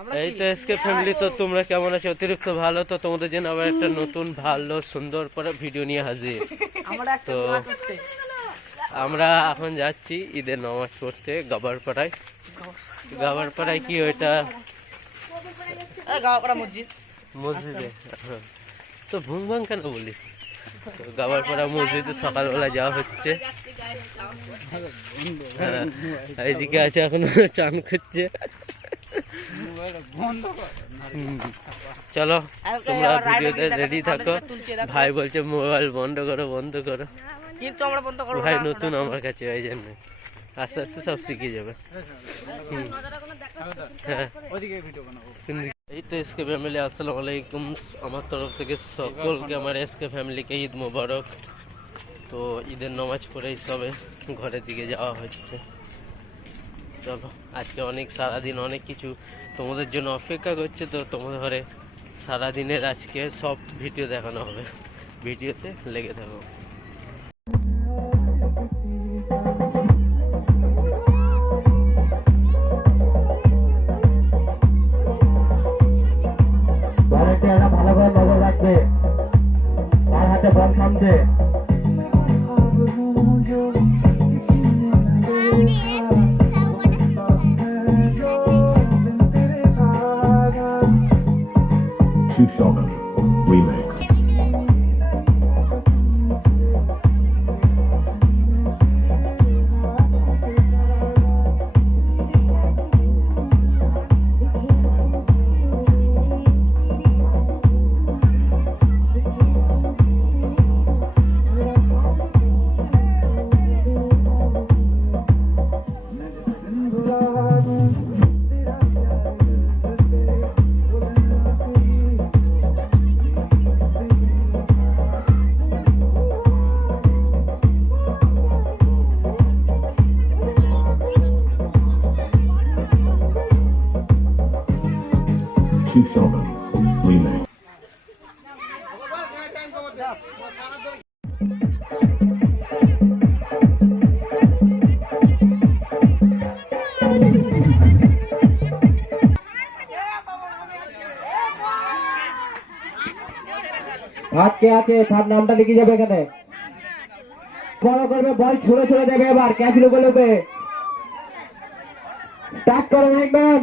এই তো SK family, তো তোমরা কেমন আছো? অতিরিক্ত ভালো। তো তোমাদের জন্য আবার একটা নতুন ভালো সুন্দর করে ভিডিও নিয়ে হাজির। তো আমরা এখন যাচ্ছি ঈদের নামাজ পড়তে গাবারপাড়ায়। গাবারপাড়ায় কি ওইটা মসজিদে? তো ভুং ভাং কেন বলিস? তো গাবারপাড়া মসজিদে সকালবেলা যাওয়া হচ্ছে। হ্যাঁ, এইদিকে আছে এখন চান করছে। চলো তোমরা ভিডিওতে রেডি থাকো। ভাই বলছে মোবাইল বন্ধ করো বন্ধ করো, কিন্তু আমরা বন্ধ করব। ভাই নতুন আমার কাছে, ওই জন্য আস্তে আস্তে সব শিখে যাবে। এই তো এসকে ফ্যামিলি, আসসালামু আলাইকুম। আমার তরফ থেকে সকলকে, আমার এসকে ফ্যামিলিকে ঈদ মোবারক। তো ঈদের নামাজ পড়েই সবে ঘরের দিকে যাওয়া হচ্ছে। চলো, আজকে অনেক সারাদিন অনেক কিছু তোমাদের জন্য অপেক্ষা করছে। তো তোমাদের ঘরে সারাদিনের আজকে সব ভিডিও দেখানো হবে, ভিডিওতে লেগে থাকো। ভালো করে নজর রাখবে, তার হাতে বল থামছে। ভাত কে আছে? তার নামটা লিখে যাবে এখানে। বড় করবে, বল ছুড়ে ছুড়ে দেবে। এবার ক্যাচ লুকে লুকে স্টার্ট করো একদম।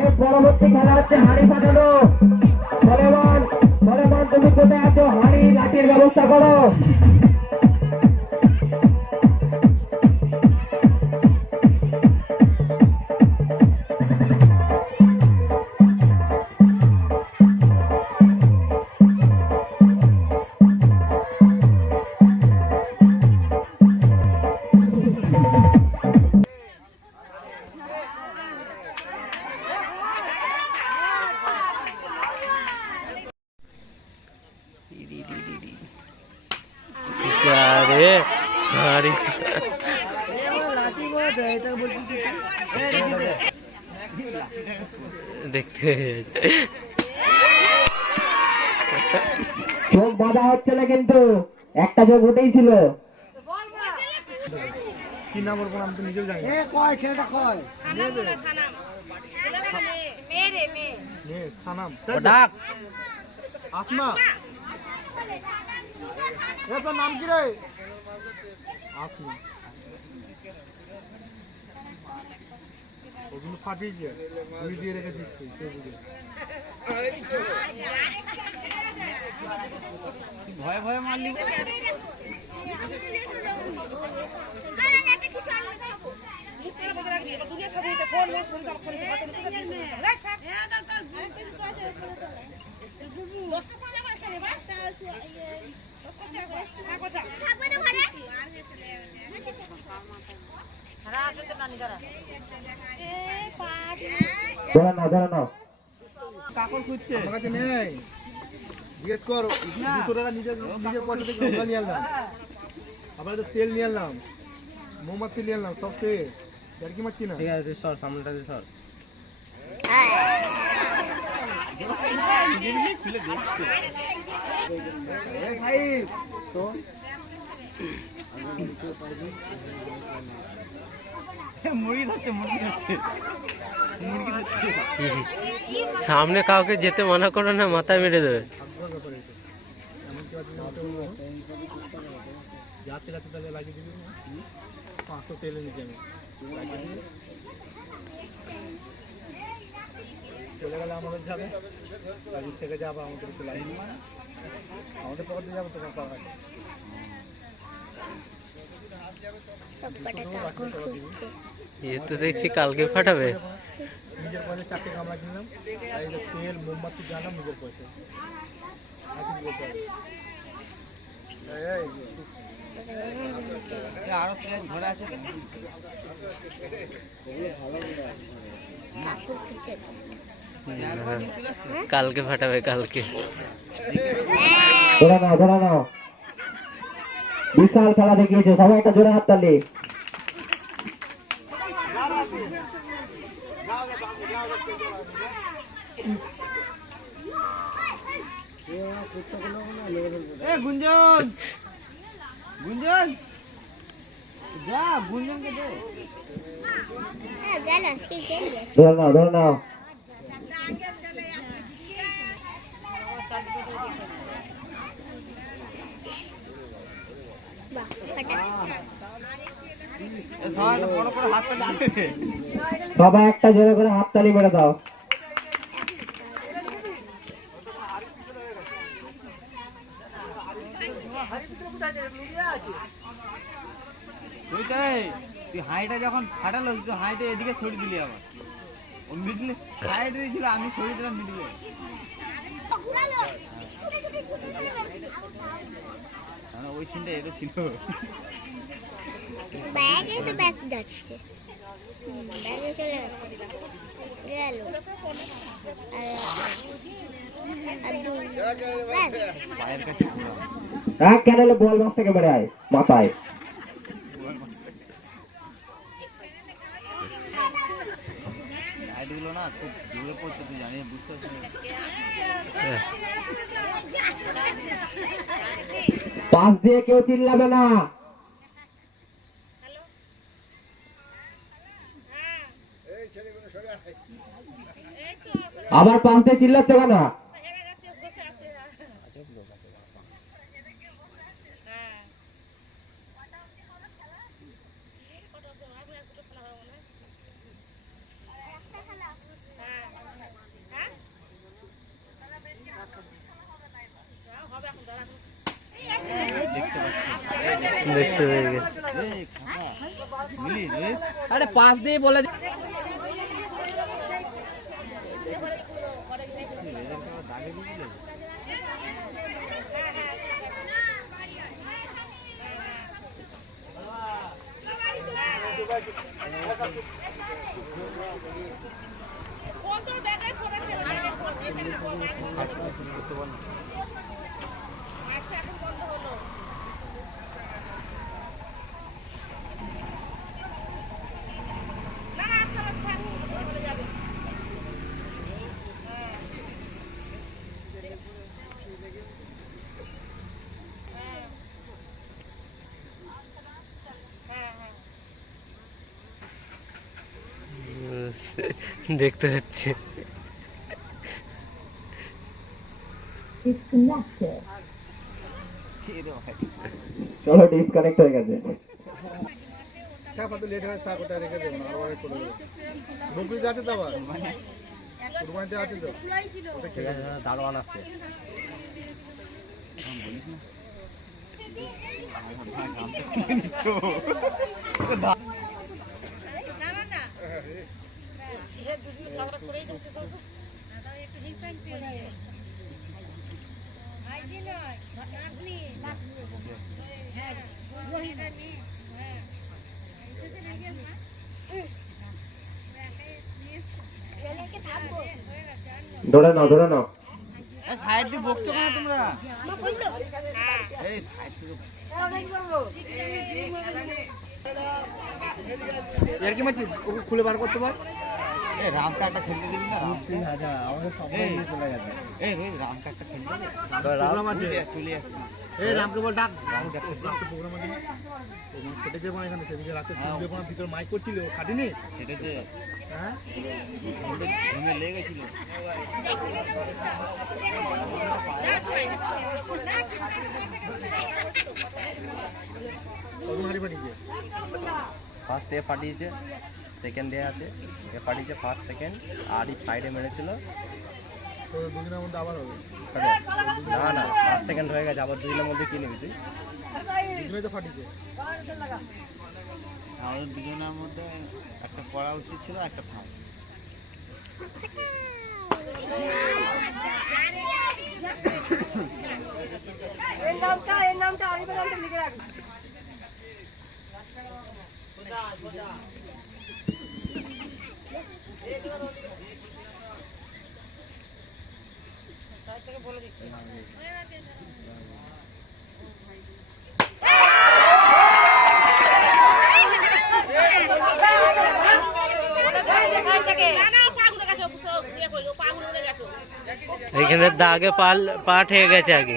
এই পরবর্তী খেলা হচ্ছে হাঁড়ি ফাটানো। সলেমান, সলেমান তুমি কোথায় আছো? হাঁড়ি লাঠির ব্যবস্থা করো। দেখতে চোখ বাঁধা হচ্ছে না, কিন্তু একটা চোখ ওটাই ছিল। কি নাম ওর নাম তো নিজেও জানি। কয় ছেলেটা কয় সানাম ডাক আসমা। তোর নাম কি রে? আসমা। ওগুলো ফাটিয়েছে, দুই দিয়ে রেখেছিস তুই, কে বুঝে। ভয়ে ভয়ে মারলি। কাপড় খুঁজছে, আমার কাছে নেই। জিজ্ঞেস কর, 200 টাকা নিজের পয়সা থেকে আমরা নিয়ে আনলাম। আবার তো তেল নিয়ে আনলাম, মোমবাতি নিয়ে আনলাম, সব শেষ। আর কি মারছি না। ঠিক আছে সর, সামনেটা সর। খুলে দেখ তো সামনে কাউকে যেতে মানা করো না, মাথায় মেরে দেবে। চলে গেলে আমাদের যাবে, বাড়ির থেকে যাবো আমাদের চলে আসবে, আমাদের পকেটে যাবো তোমার পাওয়া এ তো দেখছি কালকে ফাটাবে। নিজের পয়সা 4টে গামলা কিনলাম, এই যে তেল মোমবাতি জানলাম নিজের পয়সা। আরো ঘোড়া আছে কালকে ফাটাবে, কালকে। ধরে নাও, বিশাল খেলা দেখিয়েছে, সবাই একটা জোরে হাততালি। গুঞ্জন গুঞ্জন যা, গুঞ্জনকে দে। ধরে নাও। সবাই একটা জোরে করে হাততালি মেরে দাও। তুই হাইটা যখন ফাটালো, তুই হাইটা এদিকে সরিয়ে দিলি, আবার ও মিডলে সাইড দিয়েছিল, আমি সরিয়ে দিলাম মিডলে। ওই সিনটা এটা ছিল। ব্যাগে তো ব্যাগ যাচ্ছে, ব্যাগে চলে গেছে, গেল পায়ের কাছে এক ক্যানেলে বল মাছ থেকে বেড়ে আয় মাথায়। লাইটগুলো না খুব জোরে পড়ছে, তুই জানিস, বুঝতে পারছিস। পাশ দিয়ে কেউ চিল্লাবে না। আবার পাশ দিয়ে চিল্লাচ্ছে কেন? দেখতে পেয়ে গেছে। আরে পাশ দিয়ে বলে দেখতে হচ্ছে। চলো ডিসকানেক্ট হয়ে গেছে। লেট হয়, থাক, ওটা রেখে দেবো না, আবার করে দেবো। বকরিতে আছে তো, আবার কুরবানিতে আছে তো, দারোয়ান আসছে। বলিস না ধরে নাও। সাইড দিয়ে বকছো না তোমরা, এই সাইড থেকে এর কি মাছি, ওকে খুলে বার করতে পার। রামটা একটা খেলতে দিবি না? আমাদের সবাই চলে গেছে। রামটা একটা খেলতে দিবি? চলে যাচ্ছে। রামকে বল ডাক। প্রোগ্রাম আছে না? কেটেছে মানে এখানে সেদিকে রাতে যখন ভিতর মাইক করছিল খাটিনি কেটেছে। হ্যাঁ ঘুমে লেগে গেছিল। ফার্স্ট এ ফাটিয়েছে, সেকেন্ড এ আছে, এ ফাটিয়েছে ফার্স্ট সেকেন্ড, আর এই সাইডে মেরেছিল। দুদিনের মধ্যে আবার হবে? না না, ফার্স্ট সেকেন্ড হয়ে গেছে, আবার দুদিনের মধ্যে কি নিবি তুই? দুজনেই তো ফাটিয়েছে। আমাদের দুজনের মধ্যে একটা করা উচিত ছিল, একটা থাক। এর নামটা আরিফের নামটা লিখে রাখবি। বলে দিচ্ছি এইখানে দাগে পাট হয়ে গেছে আগে।